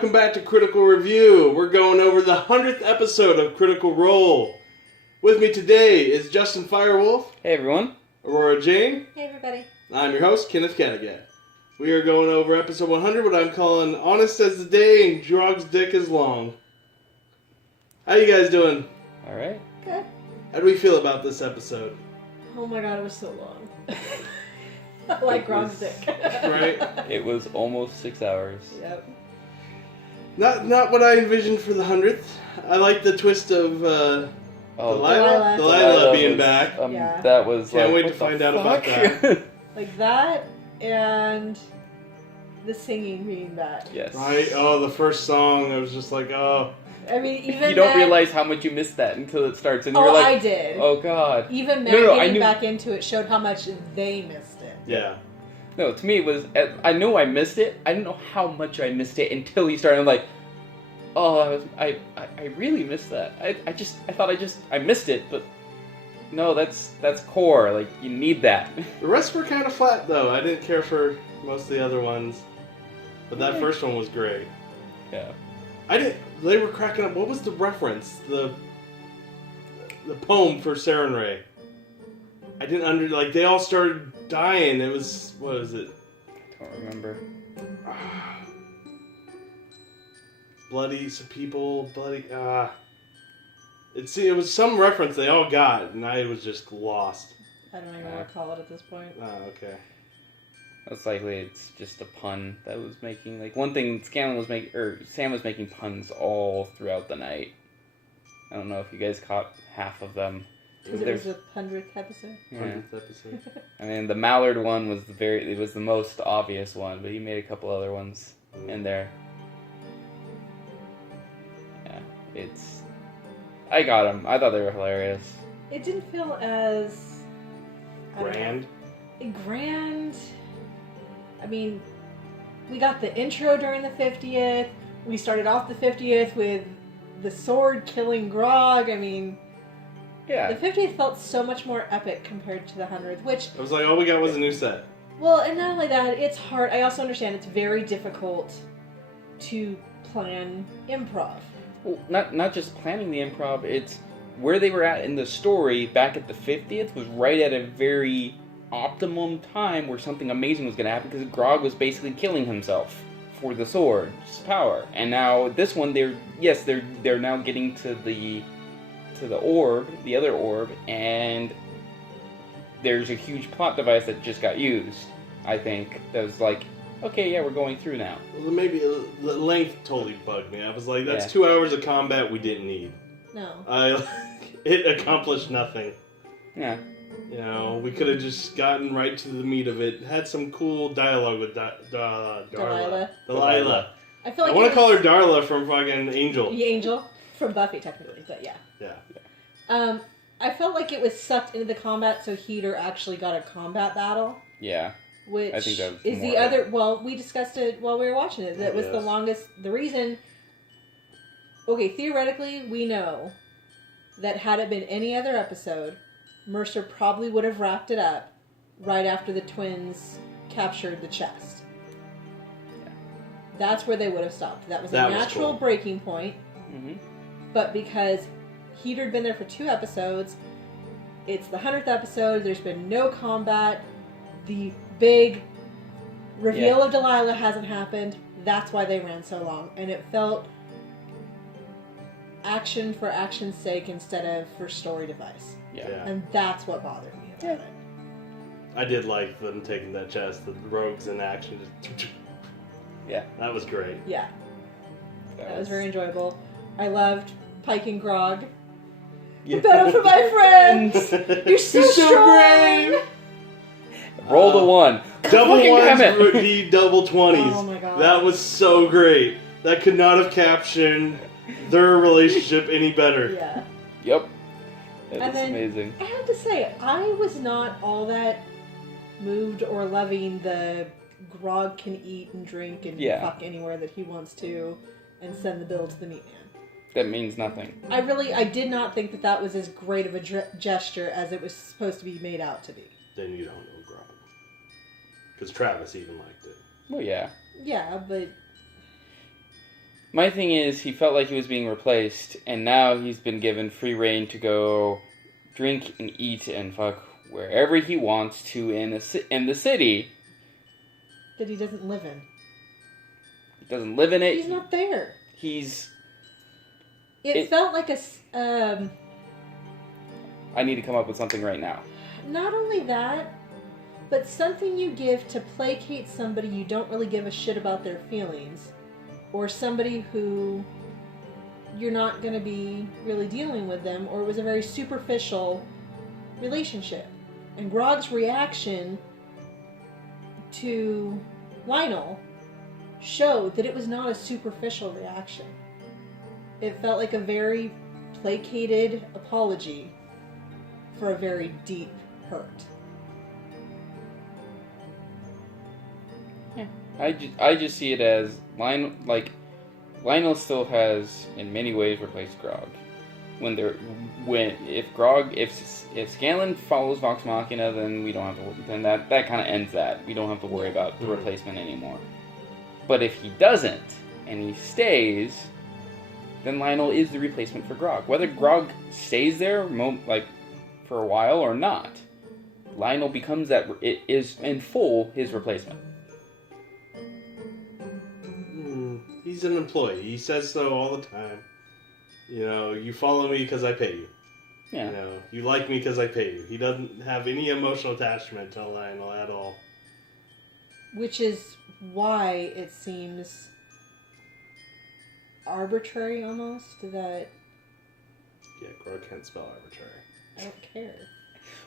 welcome back to Critical Review. We're going over the 100th episode of Critical Role. With me today is Justin Firewolf. Hey everyone. Aurora Jane. Hey everybody. I'm your host, Kenneth Cattegat. We are going over episode 100, what I'm calling Honest as the Day and Grogs' Dick is Long. How you guys doing? Alright. Good. How do we feel about this episode? Oh my god, it was so long. I like Grogs' dick. Right? It was almost 6 hours. Yep. Not what I envisioned for the 100th. I like the twist of Delilah being back. Yeah. That was Can't like, wait what to find out the about fuck? that. Like that and the singing being back. Yes. Right? Oh, the first song, I was just like, oh. I mean, even you don't Matt, realize how much you missed that until it starts, and you're Oh, like, I did. oh god. Even Matt I getting knew. back into it showed how much they missed it. Yeah. No, to me it was. I know I missed it. I didn't know how much I missed it until he started. I'm like, oh, I really missed that. I thought I missed it, but no, that's core. Like you need that. The rest were kind of flat, though. I didn't care for most of the other ones. But that first one was great. Yeah. They were cracking up. What was the reference? The poem for Saren Ray. I didn't they all started dying. It was, what is it? I don't remember. It was some reference they all got, and I was just lost. I don't even recall it at this point. Oh, okay. Most likely it's just a pun that was making, like, one thing Sam was making puns all throughout the night. I don't know if you guys caught half of them. Because it was the 100th episode? Yeah. 100th episode. I mean, the Mallard one was the most obvious one, but he made a couple other ones in there. Yeah, I got them. I thought they were hilarious. It didn't feel as... Grand? Grand... I mean, we got the intro during the 50th. We started off the 50th with the sword killing Grog. I mean, yeah. The 50th felt so much more epic compared to the 100th, which... I was like, all we got was a new set. Well, and not only that, it's hard. I also understand it's very difficult to plan improv. Well, not just planning the improv, it's where they were at in the story back at the 50th was right at a very optimum time where something amazing was going to happen because Grog was basically killing himself for the sword's power. And now this one, they're now getting to the orb, the other orb, and there's a huge plot device that just got used. I think that was like, okay, yeah, we're going through now. Well, maybe the length totally bugged me. I was like, that's 2 hours of combat we didn't need. No. It accomplished nothing. Yeah. You know, we could have just gotten right to the meat of it. Had some cool dialogue with Delilah. I feel like I want to call her Darla from fucking Angel. The Angel from Buffy, technically, but yeah. Yeah. I felt like it was sucked into the combat, so Heater actually got a combat battle. Yeah. Which I think that was is more the other. Well, we discussed it while we were watching it. That was the longest. The reason. Okay, theoretically, we know that had it been any other episode, Mercer probably would have wrapped it up right after the twins captured the chest. Yeah. That's where they would have stopped. That was a natural breaking point. Mm-hmm. But because Heater had been there for 2 episodes, it's the 100th episode, there's been no combat, the big reveal of Delilah hasn't happened, that's why they ran so long. And it felt action for action's sake instead of for story device. Yeah. And that's what bothered me about it. I did like them taking that chest, the rogues in action. Yeah. That was great. Yeah. That was very enjoyable. I loved Pike and Grog. Yeah. Battle for my friends! You're so strong! brave! Roll the 1. Double Fucking ones, damn it. rookie, double 20s. Oh my god. That was so great. That could not have captioned their relationship any better. Yeah. Yep. That And is then, amazing. I have to say, I was not all that moved or loving the Grog can eat and drink and fuck anywhere that he wants to and send the bill to the meat man. That means nothing. I did not think that was as great of a gesture as it was supposed to be made out to be. Then you don't know Grog. Because Travis even liked it. Well, yeah. Yeah, but My thing is, he felt like he was being replaced, and now he's been given free reign to go drink and eat and fuck wherever he wants to in the city. That he doesn't live in. He doesn't live in it. He's not there. It felt like I need to come up with something right now. Not only that, but something you give to placate somebody you don't really give a shit about their feelings. Or somebody who you're not going to be really dealing with them, or it was a very superficial relationship. And Grogs' reaction to Lionel showed that it was not a superficial reaction. It felt like a very placated apology for a very deep hurt. Yeah. I just see it as Lionel still has in many ways replaced Grog. If Scanlan follows Vox Machina, then we don't have to. Then that kind of ends that. We don't have to worry about the replacement anymore. But if he doesn't and he stays, then Lionel is the replacement for Grog. Whether Grog stays there for a while or not, Lionel becomes that. It is in full his replacement. He's an employee. He says so all the time. You follow me because I pay you. Yeah. You like me because I pay you. He doesn't have any emotional attachment to Lionel at all. Which is why it seems arbitrary almost that... Yeah, Grog can't spell arbitrary. I don't care.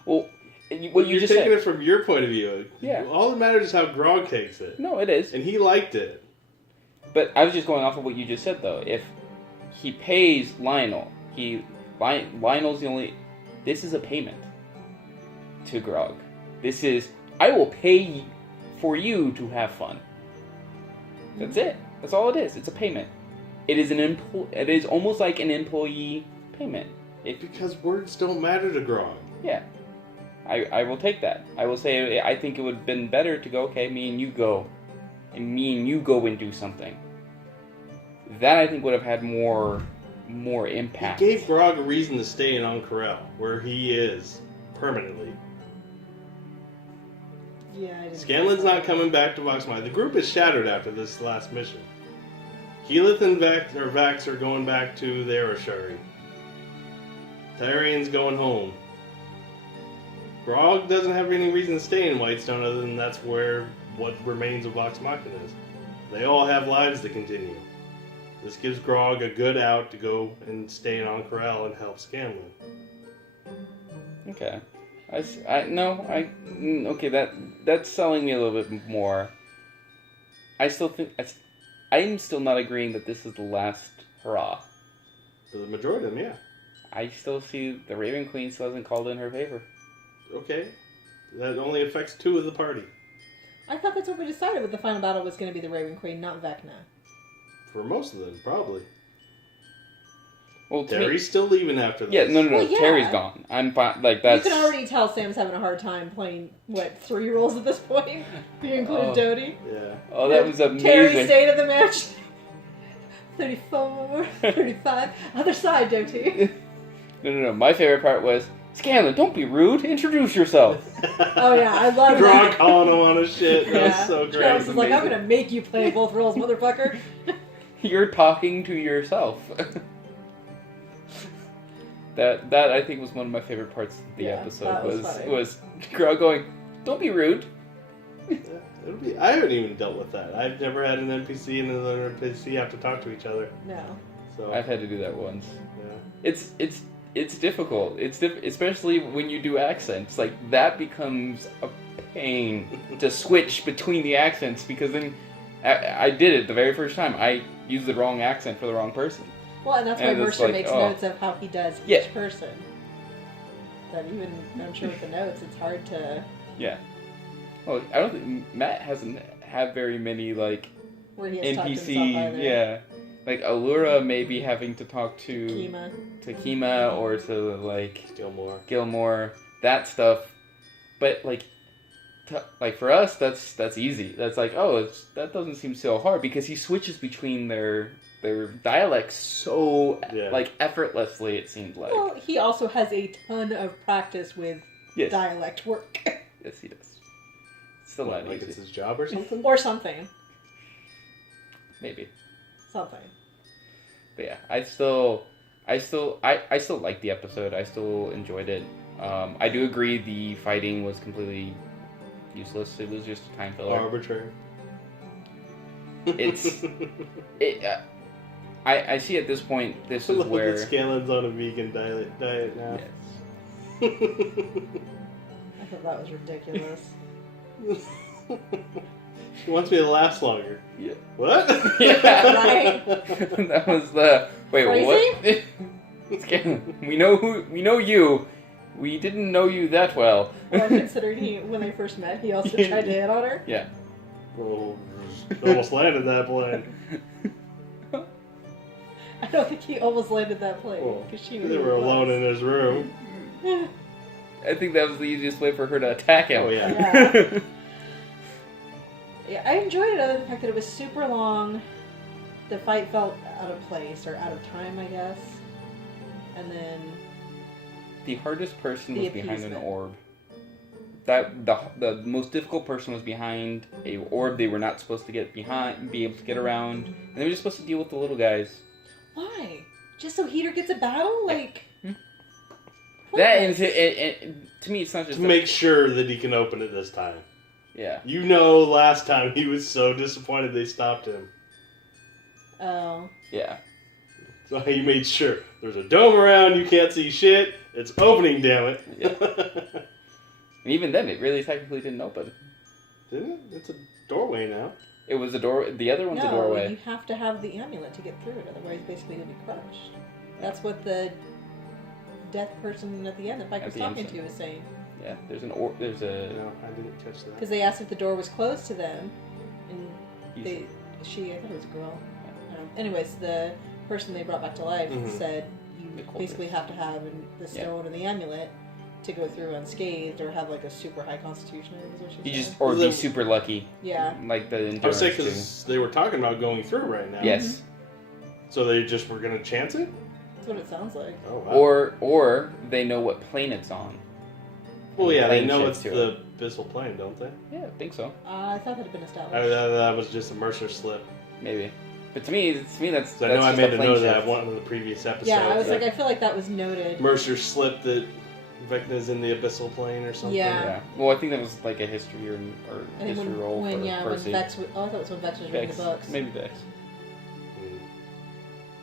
Well, you're just taking said. it from your point of view. Yeah. All that matters is how Grog takes it. No, it is. And he liked it. But I was just going off of what you just said, though. If he pays Lionel, Lionel's the only... This is a payment to Grog. This is, I will pay for you to have fun. That's it. That's all it is. It's a payment. It is It is almost like an employee payment. Because words don't matter to Grog. Yeah. I will take that. I will say, I think it would have been better to go, okay, me and you go. And me and you go and do something. That, I think, would have had more impact. He gave Grog a reason to stay in Ank'Harel, where he is permanently. Yeah, Scanlan's not coming back to Vox Machina. The group is shattered after this last mission. Keyleth and Vax are going back to their Ashari. Tyrian's going home. Grog doesn't have any reason to stay in Whitestone other than that's where what remains of Vox Machina is. They all have lives to continue. This gives Grog a good out to go and stay in Ank'Harel and help Scanlan. Okay. Okay, that's selling me a little bit more. I still think... I'm still not agreeing that this is the last hurrah. For the majority of them, yeah. I still see the Raven Queen still hasn't called in her favor. Okay. That only affects 2 of the party. I thought that's what we decided with the final battle was going to be the Raven Queen, not Vecna. For most of them, probably. Well, Terry's still leaving after this. Yeah, no, Well, yeah. Terry's gone. I'm fine. That's... You can already tell Sam's having a hard time playing, 3 roles at this point? You include Dodie. Yeah. Oh, that was amazing. Terry stayed at the match. 34, 35. Other side, Dodie. No. My favorite part was, Scanlan, don't be rude. Introduce yourself. Oh, yeah, I love Grog that. calling him on his shit. That Yeah. was so great. Travis is like, I'm going to make you play both roles, motherfucker. You're talking to yourself. That I think was one of my favorite parts of the episode that was funny. was Grog going, don't be rude. Yeah, I haven't even dealt with that. I've never had an NPC and another NPC have to talk to each other. No. So I've had to do that once. yeah. It's difficult. Especially when you do accents. Like, that becomes a pain to switch between the accents, because then I did it the very first time. I used the wrong accent for the wrong person. Well, and that's why And it's Mercer like, makes oh. notes of how he does each Yeah. person. That even, I'm sure with the notes, it's hard to... Yeah. Well, I don't think Matt hasn't had very many, like, Where he has talked to NPC, himself either. yeah. Like, Allura maybe having to talk to Kima or to, like, Gilmore. Gilmore, that stuff. But, like, like for us, that's easy. That's like, oh, that doesn't seem so hard because he switches between their dialects so like effortlessly. It seems like. Well, he also has a ton of practice with dialect work. Yes, he does. Still not like easy. it's his job or something. Or something. Maybe. Something. But yeah, I still like the episode. I still enjoyed it. I do agree the fighting was completely useless. It was just a time filler. Arbitrary. I see at this point, this is where... Scanlan's on a vegan diet now. Yes. I thought that was ridiculous. She wants me to last longer. Yeah. What? Yeah, right? That was the... Wait, Crazy? what? Scanlan, we know you. We didn't know you that well. Well, considering when they first met, he also tried to hit on her. Yeah. Oh, almost landed that plane. I don't think he almost landed that plane. Well, She knew they who were he was. alone in his room. I think that was the easiest way for her to attack him. Oh, yeah. Yeah, I enjoyed it other than the fact that it was super long. The fight felt out of place, or out of time, I guess. And then... The hardest person was behind an appeasement. orb. That the most difficult person was behind a orb they were not supposed to get behind, be able to get around, and they were just supposed to deal with the little guys. Why? Just so Heater gets a battle? Like... That and to me, it's not just To make sure that he can open it this time. Yeah. You know, last time he was so disappointed they stopped him. Oh. Yeah. So he made sure there's a dome around, you can't see shit. It's opening, damn it. Yeah. And even then, it really technically didn't open. Didn't it? It's a doorway now. It was a door. The other one's a No, doorway. you have to have the amulet to get through it, otherwise basically you'll be crushed. That's what the death person at the end that Mike was talking to was saying. Yeah, there's an orb. There's a. No, I didn't catch that. Because they asked if the door was closed to them, and I thought it was a girl. Anyways, the person they brought back to life said you basically have to have the stone and the amulet to go through unscathed, or have like a super high constitution. Is what she said. Or be super lucky. Yeah. Like the endurance. I was saying because they were talking about going through right now. Yes. So they just were going to chance it? That's what it sounds like. Oh, wow. Or they know what plane it's on. Well, yeah, they know shifts it's to the abyssal plane, don't they? Yeah, I think so. I thought that had been established. That was just a Mercer slip. Maybe. But to me, that's. So I know I made a note of that shift. one of the previous episodes. Yeah, I was like, I feel like that was noted. Mercer slip that Vecna's in the abyssal plane or something. Yeah. Well, I think that was like a history or I think history role when for Percy. Vex was, I thought it was when Vex was reading the books. Maybe Vex. Mm.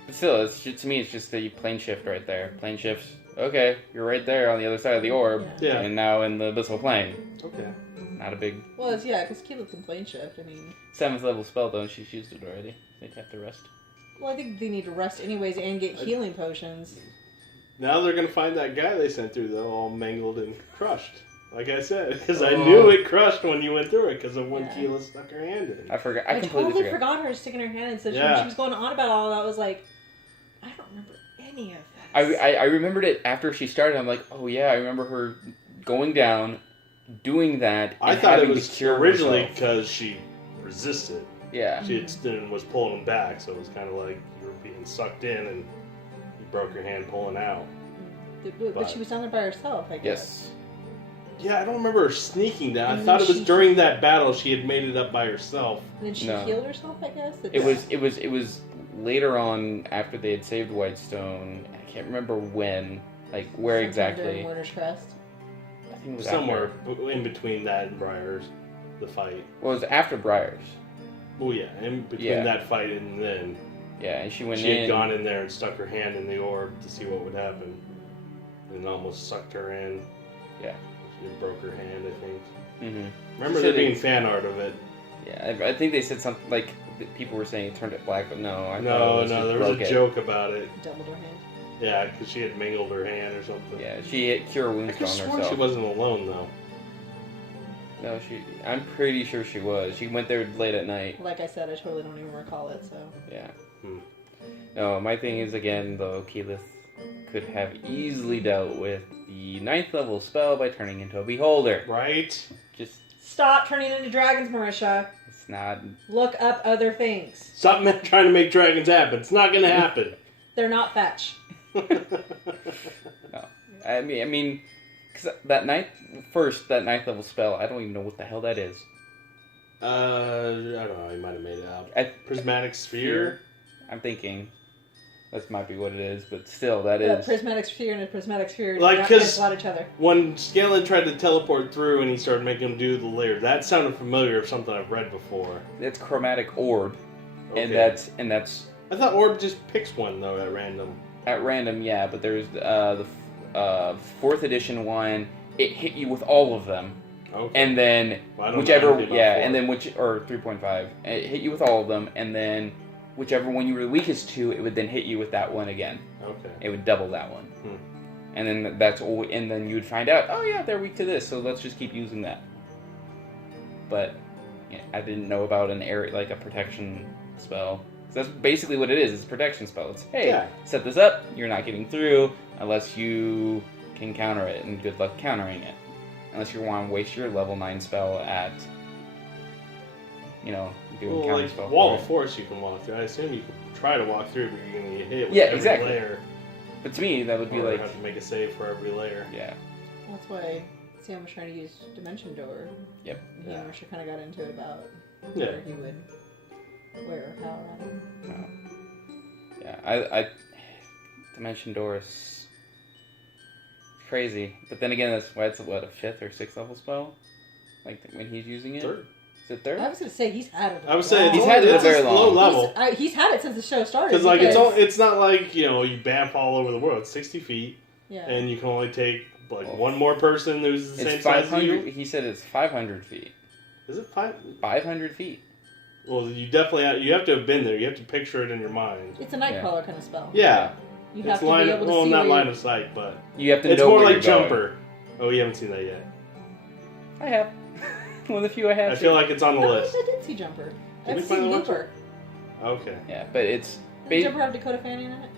But still, to me, it's just the plane shift right there. Plane shifts. Okay, you're right there on the other side of the orb. Yeah. And now in the abyssal plane. Okay. Not a big. Well, it's, yeah, because Keyleth can plane shift. I mean, 7th level spell though, and she's used it already. They'd have to rest. well, I think they need to rest anyways and get healing potions. Now they're going to find that guy they sent through, though, all mangled and crushed. Like I said, because I knew it crushed when you went through it because of when Keyleth stuck her hand in. I forgot. I completely totally forgot her sticking her hand in. So when she was going on about all that, I was like, I don't remember any of this. I remembered it after she started. I'm like, oh yeah, I remember her going down, doing that. I and thought it having to was cure originally herself. because she resisted. Yeah. She was pulling back, so it was kind of like you were being sucked in and you broke your hand pulling out. But she was down there by herself, I guess. Yes. Yeah, I don't remember her sneaking down. I And thought then it was she- during that battle she had made it up by herself. And then she No. healed herself, I guess. It was later on after they had saved Whitestone. I can't remember when, like where Sometime exactly. during Warner's Crest. I think it was Somewhere After. in between that and Briar's, the fight. Well, it was after Briar's. Oh yeah, in between Yeah. that fight and then Yeah, and she went she in. had gone in there and stuck her hand in the orb to see what would happen, and almost sucked her in. Yeah. She broke her hand, I think. Mm-hmm. Remember She there said being it- fan art of it. Yeah, I think they said something like people were saying it turned it black, but no, I thought No, it was just there was broke a it. joke about it. Doubled her hand. Yeah, because she had mangled her hand or something. Yeah, she hit cure I wounds could on have sworn herself. she wasn't alone though. No, I'm pretty sure she was. She went there late at night. Like I said, I totally don't even recall it, so. Yeah. Hmm. No, my thing is again though, Keyleth could have easily dealt with the 9th level spell by turning into a beholder. Right? Just Stop turning into dragons, Marisha. It's not. Look up other things. Stop trying to make dragons happen. It's not going to happen. They're not fetch. No. I mean, because that ninth level spell, I don't even know what the hell that is. I don't know. You might have made it up. Prismatic sphere. I'm thinking that might be what it is, but still, that is. Prismatic sphere and a prismatic sphere do Like, not 'cause cancel out each other. When Scanlan tried to teleport through and he started making him do the layer, that sounded familiar of something I've read before. It's chromatic orb, Okay. and that's I thought Orb just picks one though at random. at random, yeah. But there's the 4th edition one. It hit you with all of them. Okay. And then Well, I don't know whichever, anything about 4. and then or 3.5, it hit you with all of them, and then whichever one you were the weakest to, it would then hit you with that one again. Okay. It would double that one, and then and then you would find out, oh yeah, they're weak to this, so let's just keep using that. But yeah, I didn't know about an area like a protection spell. So that's basically what it is. It's a protection spell. It's hey, set this up. You're not getting through unless you can counter it, and good luck countering it. Unless you want to waste your level 9 spell at, doing counter spell. Wall of Force you can walk through. I assume you can try to walk through, but you're going to get hit with every exactly. layer. But to me, that would be Or like... have to make a save for every layer. Yeah. That's why Sam was trying to use Dimension Door. Yep. He and Marisha kind of got into it about Yeah. where he would, where, how, right? Yeah, I Dimension Door is crazy. But then again, that's why it's, a 5th or 6th level spell? Like, when he's using it? 3rd. Is it 3rd? I was going to say he's had it. I was saying He's had it a very long. low level. He's had it since the show started. Because like it's not like you bamf all over the world. It's 60 feet, yeah. and you can only take one more person who's the same It's size as 500. you. He said it's 500 feet. Is it 500 feet. Well, you definitely you have to have been there. You have to picture it in your mind. It's a Nightcrawler kind of spell. Yeah, You have it's to line be of, able to well, see not where line of sight, but You have to it's know more where like you're going. Jumper. Oh, you haven't seen that yet. I have. One of the few I have. I feel like it's on the list. I did see Jumper. Did we I've finally seen watch Looper. Okay. Yeah, but it's... Does Jumper have Dakota Fanning in it?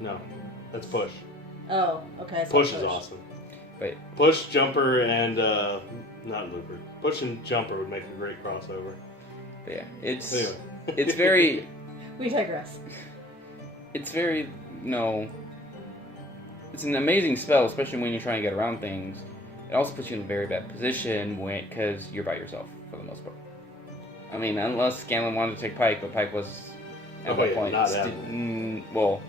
No, that's Push. Oh, okay. I saw Push is awesome. Wait. Push, Jumper, and not Looper. Push and Jumper would make a great crossover. But yeah, it's... Anyway. It's very... We digress. It's very... It's an amazing spell, especially when you're trying to get around things. It also puts you in a very bad position because you're by yourself, for the most part. I mean, unless Scanlan wanted to take Pike, but Pike was, at that point... well,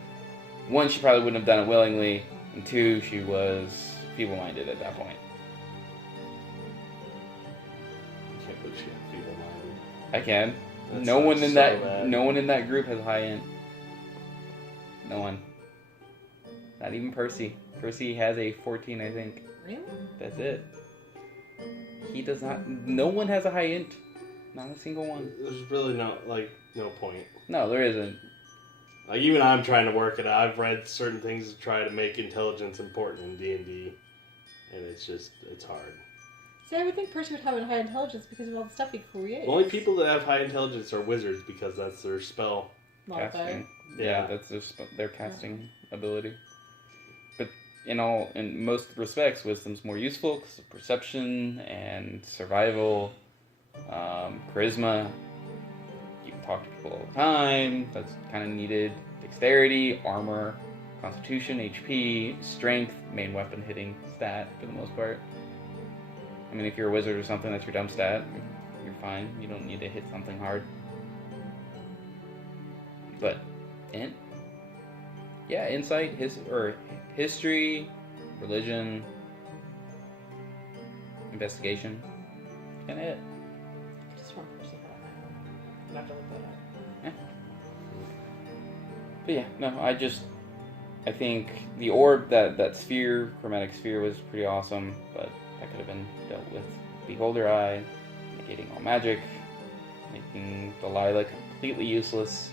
one, she probably wouldn't have done it willingly, and two, she was feeble-minded at that point. I can't believe she had feeble-minded. I can. That No one sucks in so that bad. no one in that group has high end. No one. Not even Percy. Percy has a 14, I think. Really? That's it. He does not. No one has a high int. Not a single one. There's really no point. No, there isn't. Like even I'm trying to work it out. I've read certain things to try to make intelligence important in D&D, and it's hard. See, I would think Percy would have a high intelligence because of all the stuff he creates. The only people that have high intelligence are wizards because that's their spell. Modifier. Casting. Yeah. That's their casting ability. But in most respects, wisdom's more useful because of perception and survival, charisma. You can talk to people all the time. That's kind of needed. Dexterity, armor, constitution, HP, strength, main weapon hitting stat for the most part. I mean, if you're a wizard or something, that's your dumb stat. You're fine. You don't need to hit something hard. But, insight, history, religion, investigation. Kind of it. Just one person. I'm not to look that up. But yeah, no, I think the orb, that sphere, chromatic sphere, was pretty awesome, but that could have been dealt with Beholder Eye, negating all magic, making Delilah completely useless.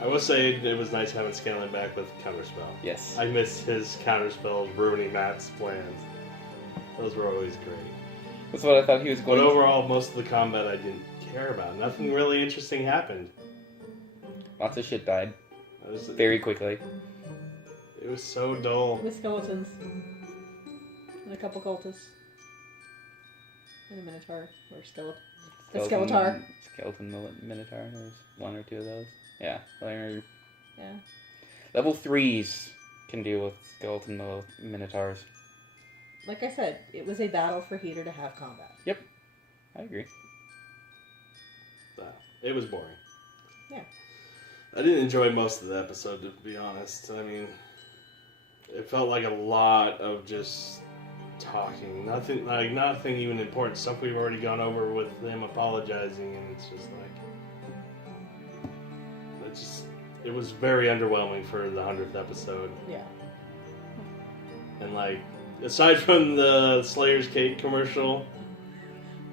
I will say it was nice having Scanlan back with Counterspell. Yes. I miss his counterspells ruining Matt's plans. Those were always great. That's what I thought he was going But to... overall, most of the combat I didn't care about. Nothing really interesting happened. Lots of shit died. It Very quickly. was so dull. With skeletons. And a couple cultists. And a Minotaur. Or Skeletor. The Skeletor. Skeleton Minotaur. There's one or two of those. Yeah. Yeah. Level 3s can deal with skeleton Minotaurs. Like I said, it was a battle for Heater to have combat. Yep. I agree. It was boring. Yeah. I didn't enjoy most of the episode, to be honest. I mean, it felt like a lot of just talking. Nothing even important. Stuff we've already gone over with him apologizing, and it's just like... It was very underwhelming for the 100th episode. Yeah. And like, aside from the Slayer's Cake commercial...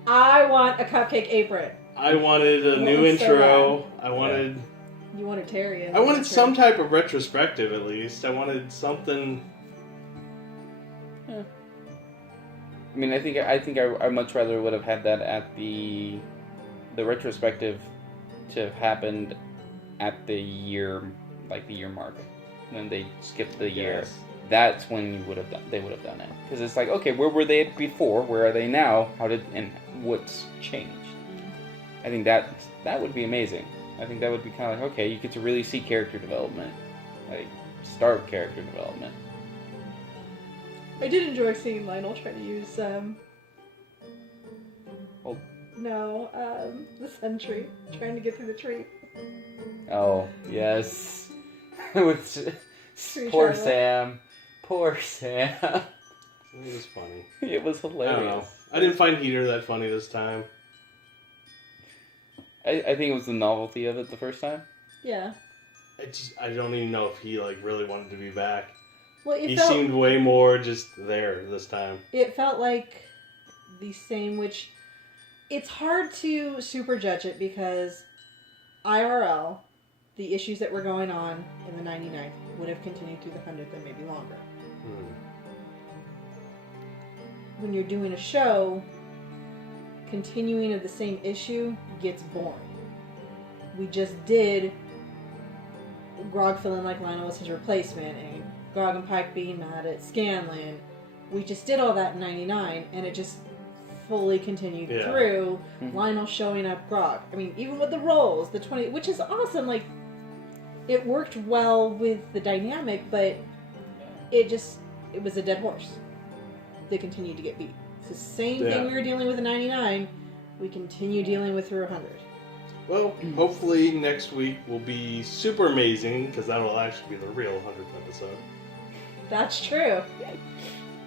I want a cupcake apron. I wanted a new intro. I wanted... You wanted Terry. I wanted some type of retrospective, at least. I wanted something... Yeah. I mean, I think I much rather would have had that at the retrospective to have happened at the year mark, when they skipped the year. That's when they would have done it, because it's like, okay, where were they before? Where are they now? And what's changed? I think that would be amazing. I think that would be kind of like, okay, you get to really see character development, like start character development. I did enjoy seeing Lionel try to use the sentry, trying to get through the tree. Oh yes, with poor Sam. Poor Sam. It was funny. It was hilarious. I don't know. I didn't find Heater that funny this time. I think it was the novelty of it the first time. Yeah. I don't even know if he really wanted to be back. Well, he seemed way more just there this time. It felt like the same, which it's hard to super judge it because IRL, the issues that were going on in the 99th would have continued through the 100th and maybe longer. When you're doing a show, continuing of the same issue gets boring. We just did Grog feeling like Lionel was his replacement, and Grog and Pike being mad at Scanlan. We just did all that in 99, and it just fully continued through. Lionel showing up Grog. I mean, even with the roles, the 20, which is awesome. Like, it worked well with the dynamic, but it was a dead horse. They continued to get beat. It's the same thing we were dealing with in 99. We continue dealing with through 100. Well, hopefully next week will be super amazing, because that'll actually be the real 100th episode. That's true.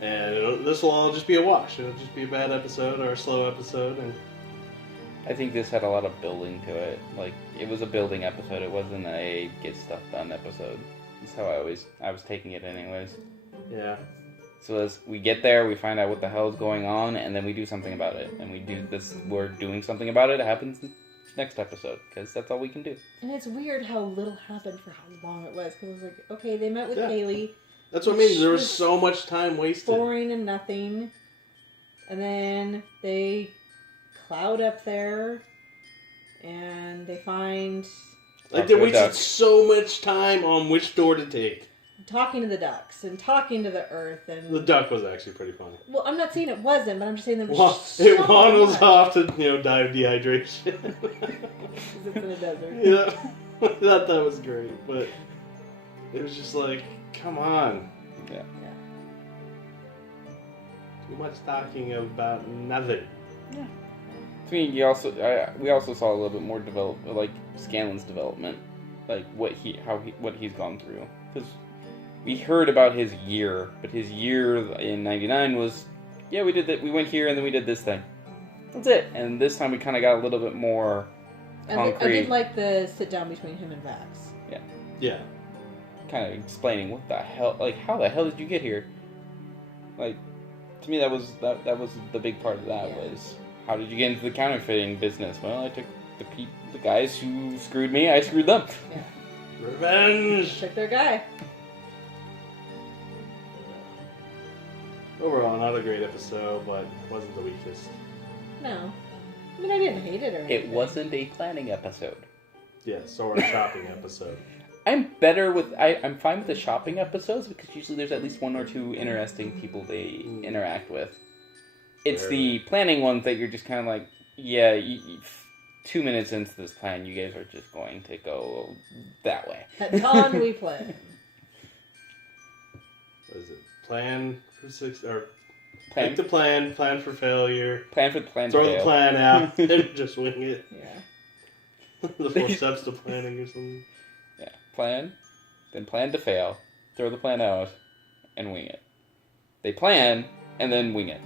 And this will all just be a wash. It'll just be a bad episode or a slow episode. And I think this had a lot of building to it. Like, it was a building episode. It wasn't a get stuff done episode. That's how I was taking it anyways. Yeah. So as we get there, we find out what the hell is going on, and then we do something about it. And we do this. We're doing something about it. It happens next episode, because that's all we can do. And it's weird how little happened for how long it was. Because it was like, okay, they met with Kaylee. That's what I mean. There was so much time wasted. Boring and nothing. And then they cloud up there, and they find... Like, they wasted so much time on which door to take. Talking to the ducks and talking to the earth, and the duck was actually pretty funny. Well, I'm not saying it wasn't, but I'm just saying there was it waddles off to die of dehydration. It's in the desert. Yeah, I thought that was great, but it was just like, come on. Yeah. Too much talking about nothing. Yeah. I mean, we also saw a little bit more like Scanlan's development, like what he's gone through, because. We heard about his year, but his year in 99 was, we did that. We went here and then we did this thing. That's it. And this time we kind of got a little bit more concrete. I did like the sit down between him and Vax. Yeah. Yeah. Kind of explaining what the hell, like how the hell did you get here? Like, to me that was the big part of that was how did you get into the counterfeiting business? Well, I took the guys who screwed me. I screwed them. Yeah. Revenge. Took their guy. Overall, not a great episode, but wasn't the weakest. No. I mean, I didn't hate it or anything. It wasn't a planning episode. Yes, or a shopping episode. I'm fine with the shopping episodes, because usually there's at least one or two interesting people they interact with. It's the planning ones that you're just kind of like, yeah, 2 minutes into this plan, you guys are just going to go that way. At dawn, we plan. What is it? Plan for Plan. Make the plan for failure. Plan for the plan Throw to the fail. plan out and just wing it. Yeah. The 4 steps to planning or something. Yeah, plan, then plan to fail, throw the plan out, and wing it. They plan, and then wing it.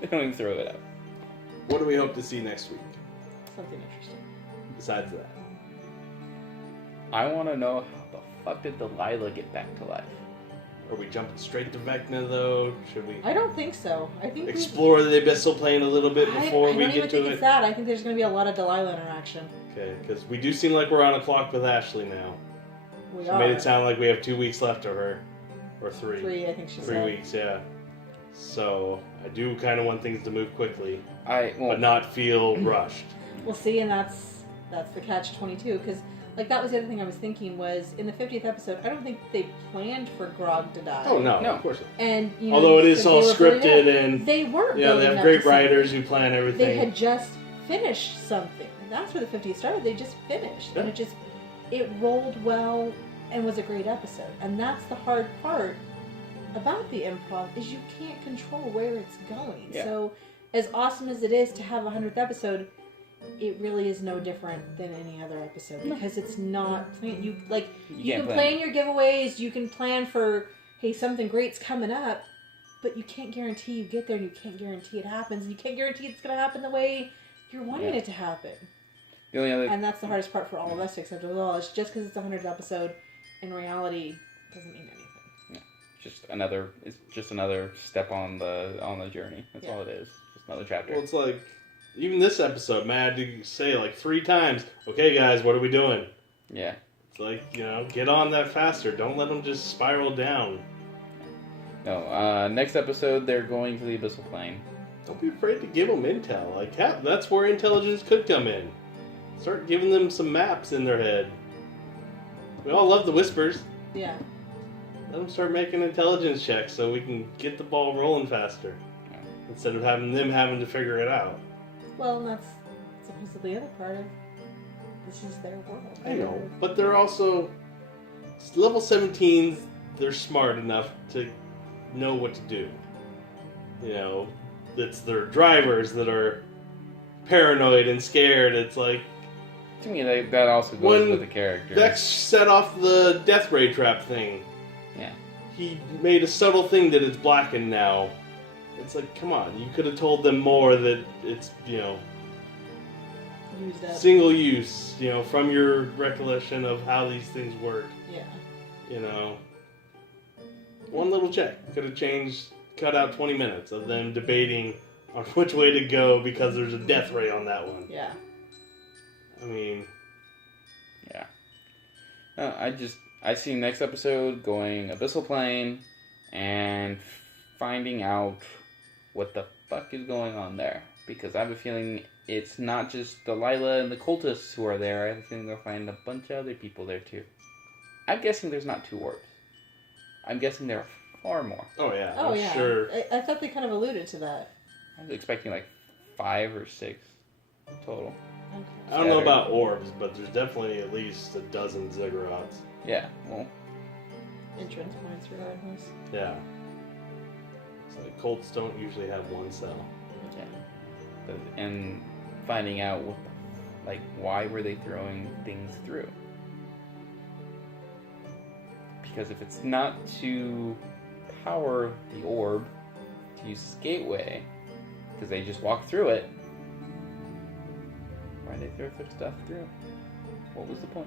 They don't even throw it out. What do we hope to see next week, Something interesting. besides that? I want to know how the fuck did Delilah get back to life? Are we jumping straight to Vecna, though? Should we I don't think so. I think explore the Abyssal Plane a little bit before we I don't get even to think it? it's that. I think there's going to be a lot of Delilah interaction. Okay, because we do seem like we're on a clock with Ashley now. We She are. made it sound like we have 2 weeks left of her. Or 3. 3, I think she 3 said. weeks, yeah. So, I do kind of want things to move quickly, Well, but not feel rushed. We'll see, and that's the catch-22, because like that was the other thing I was thinking was in the 50th episode, I don't think they planned for Grog to die. Oh, no, No. of course not. And you know, Although it is so all they were building scripted it up. and, they weren't. yeah, they building have up great to writers something. who plan everything. They had just finished something. That's where the 50th started. They just finished, and it rolled well and was a great episode. And that's the hard part about the improv is you can't control where it's going. Yeah. So, as awesome as it is to have a 100th episode, it really is no different than any other episode because it's not planned. You can plan your giveaways. You can plan for something great's coming up, but you can't guarantee you get there. And you can't guarantee it happens. And you can't guarantee it's going to happen the way you're wanting it to happen. The only other... And that's the hardest part for all of us to accept as well. It's just because it's a 100th episode, in reality, doesn't mean anything. It's just another step on the journey. That's all it is. Just another chapter. Well, it's like, even this episode, man, I had to say like 3 times, okay, guys, what are we doing? Yeah. It's like, get on that faster. Don't let them just spiral down. No, next episode, they're going for the Abyssal Plane. Don't be afraid to give them intel. Like, that's where intelligence could come in. Start giving them some maps in their head. We all love the whispers. Yeah. Let them start making intelligence checks so we can get the ball rolling faster. Yeah. Instead of having to figure it out. Well, and that's supposedly the other part of this is their world. I know, but they're also level 17s. They're smart enough to know what to do. It's their drivers that are paranoid and scared. It's like To me, that also goes with the character. Vex set off the death ray trap thing. Yeah. He made a subtle thing that it's blackened now. It's like, come on, you could have told them more that it's, Use that. single use, from your recollection of how these things work. Yeah. One little check could have cut out 20 minutes of them debating on which way to go because there's a death ray on that one. Yeah. I mean... Yeah. I see next episode going Abyssal Plane and finding out what the fuck is going on there. Because I have a feeling it's not just Delilah and the cultists who are there. I have a feeling they'll find a bunch of other people there too. I'm guessing there's not 2 orbs. I'm guessing there are far more. Oh yeah, Oh I'm yeah. sure. I thought they kind of alluded to that. I was expecting like 5 or 6 total. Okay. I don't know about orbs, but there's definitely at least a dozen ziggurats. Yeah, well, Entrance points, regardless. Yeah. So Colts don't usually have one cell. yeah. And finding out why were they throwing things through? Because if it's not to power the orb, to use this gateway, because they just walk through it, why did they throw their stuff through? What was the point?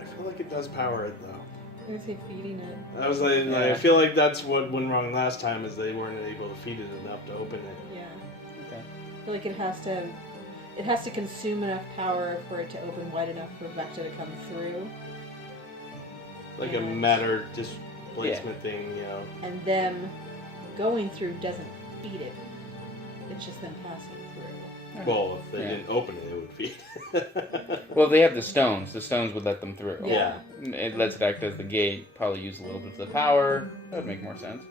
I feel like it does power it though. I'm gonna say feeding it. I was like, Yeah. I feel like that's what went wrong last time is they weren't able to feed it enough to open it. Yeah. Okay. I feel like it has to consume enough power for it to open wide enough for Vecta to come through. Like a And- matter displacement thing, And them going through doesn't feed it. It's just them passing through. Well, if they Yeah. didn't open it, it would feed. Well, they have the stones. The stones would let them through. Yeah. It lets it act as the gate, probably use a little bit of the power. That would make more sense.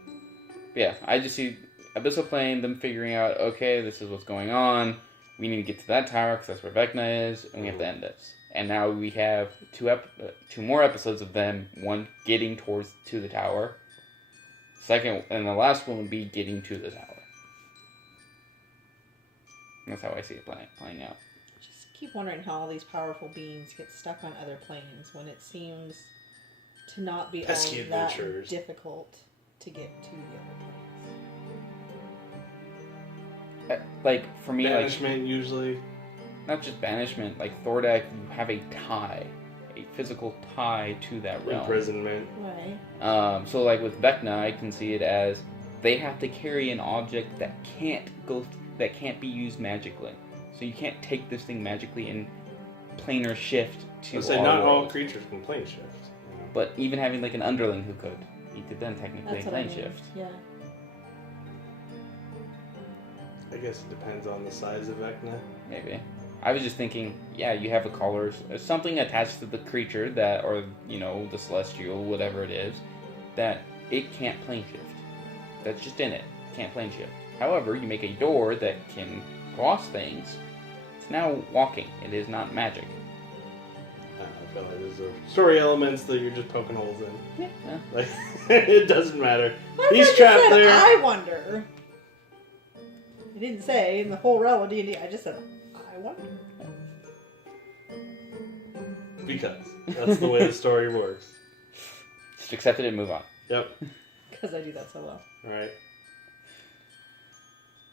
But yeah, I just see Abyssal Plane, them figuring out, okay, this is what's going on. We need to get to that tower because that's where Vecna is, and we have to end this. And now we have two more episodes of them. One getting to the tower. Second, and the last one would be getting to the tower. That's how I see it playing out. Just keep wondering how all these powerful beings get stuck on other planes when it seems to not be Pesky all that adventurers. difficult to get to the other planes. Like, for me, Banishment, usually. not just banishment, like Thordak, you have a tie. A physical tie to that realm. Imprisonment. Right. So like with Vecna, I can see it as they have to carry an object that can't be used magically. So you can't take this thing magically and planar shift to. Let's say not all creatures can plane shift. You know? But even having like an underling who could, he could then technically That's what I plane mean. shift. Yeah. I guess it depends on the size of Vecna. Maybe. I was just thinking, yeah, you have a collar, something attached to the creature that, or the celestial, whatever it is, that it can't plane shift. That's just in it. Can't plane shift. However, you make a door that can cross things. It's now walking. It is not magic. I feel like there's story elements that you're just poking holes in. Yeah. Like it doesn't matter. What if He's I just trapped said, there. I wonder. I didn't say in the whole realm of D&D. I just said, I wonder. Because that's the way the story works. Just accept it and move on. Yep. Because I do that so well. Alright.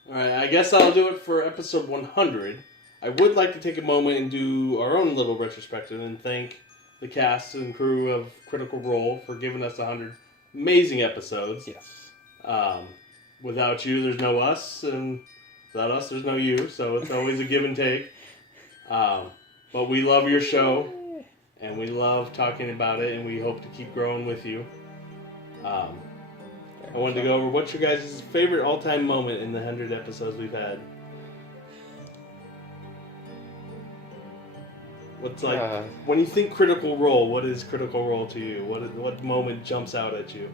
Alright, I guess I'll do it for episode 100. I would like to take a moment and do our own little retrospective and thank the cast and crew of Critical Role for giving us 100 amazing episodes. Yes. Without you, there's no us, and without us, there's no you, so it's always a give and take. But we love your show, and we love talking about it, and we hope to keep growing with you. I wanted to go over what's your guys' favorite all-time moment in the 100 episodes we've had. What's like when you think Critical Role? What is Critical Role to you? What moment jumps out at you?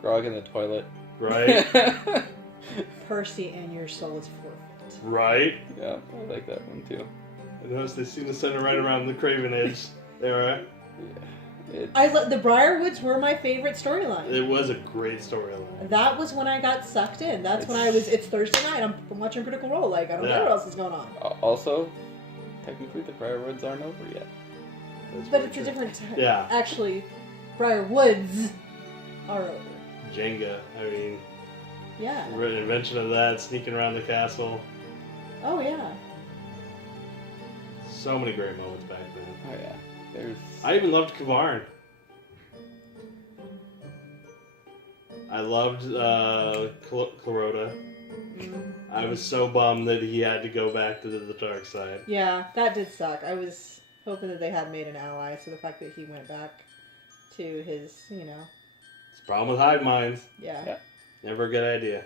Grog in the toilet. Right, Percy and your soul is forfeit. right. Yeah, I like that one too. I noticed they seem to send it right around the Craven Edge era. The Briarwoods were my favorite storyline. It was a great storyline. That was when I got sucked in. That's when it's Thursday night. I'm watching Critical Role. Like, I don't know what else is going on. Also, technically the Briarwoods aren't over yet. But it's a different... Yeah. Actually, Briarwoods are over. Jenga, I mean, Yeah. invention of that, sneaking around the castle. Oh, yeah. So many great moments back then. Oh yeah. There's... I even loved Kavarn. I loved Clarota. I was so bummed that he had to go back to the dark side. Yeah, that did suck. I was hoping that they had made an ally, so the fact that he went back to his, It's a problem with hive minds. Yeah. Never a good idea.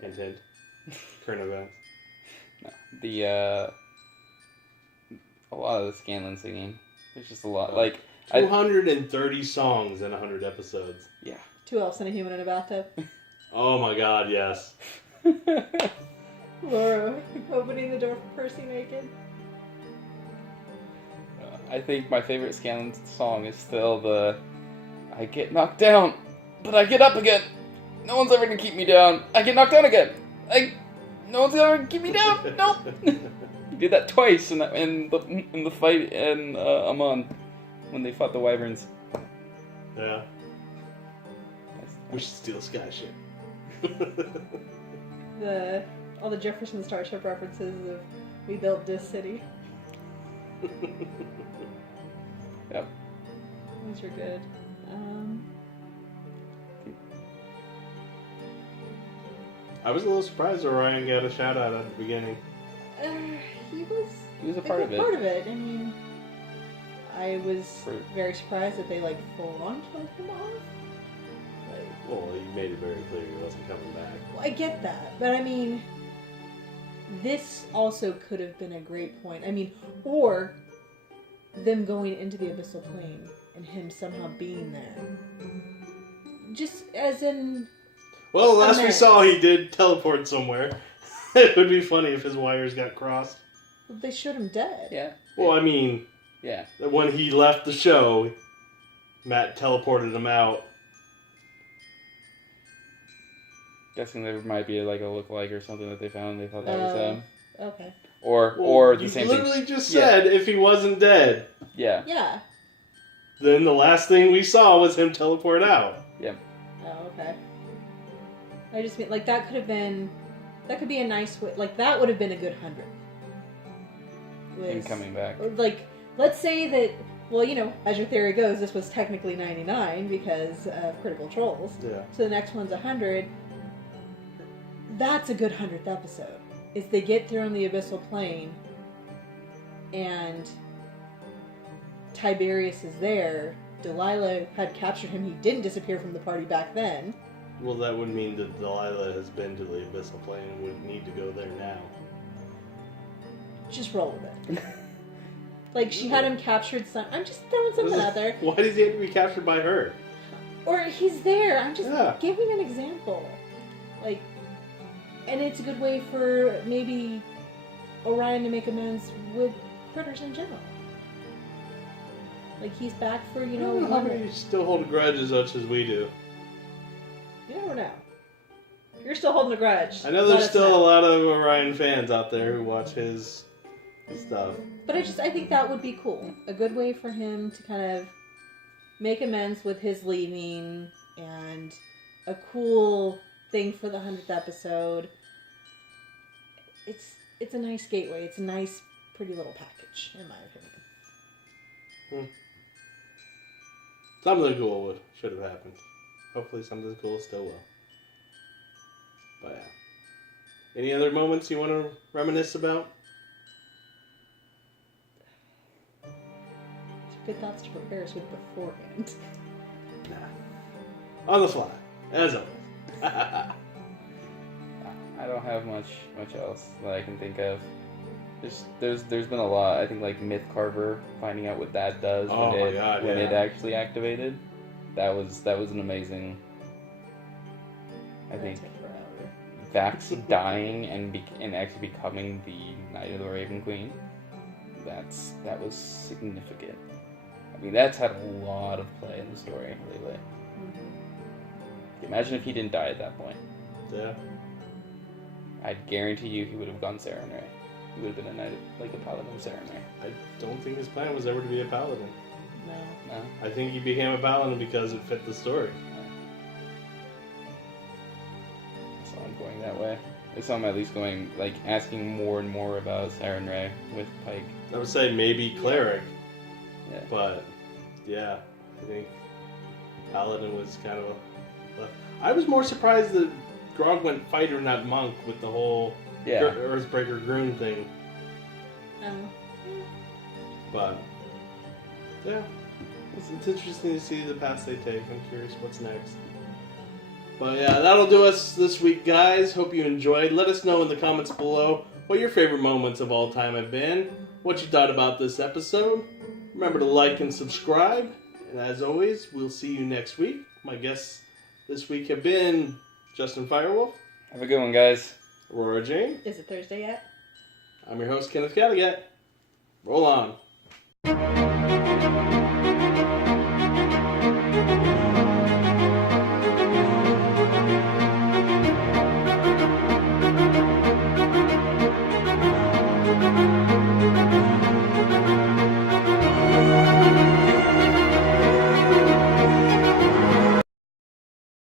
Hint, hint. Current events. No, a lot of the Scanlan singing. There's just a lot. Like 230 songs in 100 episodes. Yeah. 2 elves and a human in a bathtub. Oh my god, yes. Laura opening the door for Percy naked. I think my favorite Scanlan song is still the I get knocked down, but I get up again. No one's ever gonna keep me down. I get knocked down again. No one's ever gonna keep me down. Nope. He did that twice in the fight in Amon when they fought the wyverns. Yeah. We should steal a skyship. All the Jefferson Starship references of we built this city. Yep. Those are good. I was a little surprised Orion got a shout out at the beginning. He was a part of it. Part of it. I mean, I was very surprised that they full on killed him off. Well, he made it very clear he wasn't coming back. Well, I get that, but I mean, this also could have been a great point. I mean, or them going into the abyssal plane and him somehow being there. Just as in, Well, last we minute. saw, he did teleport somewhere. It would be funny if his wires got crossed. They showed him dead. Yeah. Well, I mean, Yeah. when he left the show, Matt teleported him out. Guessing there might be like a lookalike or something that they found. They thought that was them. Okay. Or the you same thing. literally just said if he wasn't dead. Yeah. Yeah. Then the last thing we saw was him teleport out. Oh, okay. I just mean, like, that could be a nice way, like, that would have been a good 100. Him coming back. Like, let's say that, well, you know, as your theory goes, this was technically 99 because of Critical Trolls. Yeah. So the next one's 100. That's a good 100th episode. Is they get through on the Abyssal Plane, and Tiberius is there. Delilah had captured him. He didn't disappear from the party back then. Well, that would mean that Delilah has been to the Abyssal Plane and would need to go there now. Just roll with it. Like, she had him captured. I'm just throwing something out there. Why does he have to be captured by her? Or he's there. I'm just Yeah. giving an example. Like, and it's a good way for maybe Orion to make amends with critters in general. Like, he's back for, you know, I mean, you still hold a grudge as much as we do. You never know. You're still holding a grudge. I know Let there's us still know. a lot of Orion fans out there who watch his stuff. But I think that would be cool. A good way for him to kind of make amends with his leaving, and a cool thing for the 100th episode. It's a nice gateway. It's a nice, pretty little package, in my opinion. Something cool should have happened. Hopefully something cool still will. But yeah. Any other moments you want to reminisce about? Good thoughts to prepare us with beforehand. Nah. On the fly, as always. I don't have much else that I can think of. There's been a lot. I think like Myth Carver, finding out what that does Oh when my it God, when yeah. it actually activated. That was an amazing. I think That'll take forever. Vax dying and actually becoming the Knight of the Raven Queen. That was significant. I mean, that's had a lot of play in the story lately. Mm-hmm. Imagine if he didn't die at that point. Yeah. I guarantee you he would have gone Sarenrae. He would have been a knight, like a paladin of Sarenrae. I don't think his plan was ever to be a paladin. No. No? I think he became a paladin because it fit the story. So I'm going that way. So I'm at least going, like, asking more and more about Sarenrae with Pike. I would say maybe cleric, Yeah. but yeah, I think paladin was kind of I was more surprised that Grog went fighter, not monk, with the whole Yeah. Earthbreaker Groon thing. But yeah, it's interesting to see the paths they take. I'm curious what's next. But yeah, that'll do us this week, guys. Hope you enjoyed. Let us know in the comments below what your favorite moments of all time have been, what you thought about this episode. Remember to like and subscribe. And as always, we'll see you next week. My guests this week have been Justin Firewolf, Have a good one, guys. Aurora Jane. Is it Thursday yet? I'm your host, Kenneth Cadigat. Roll on.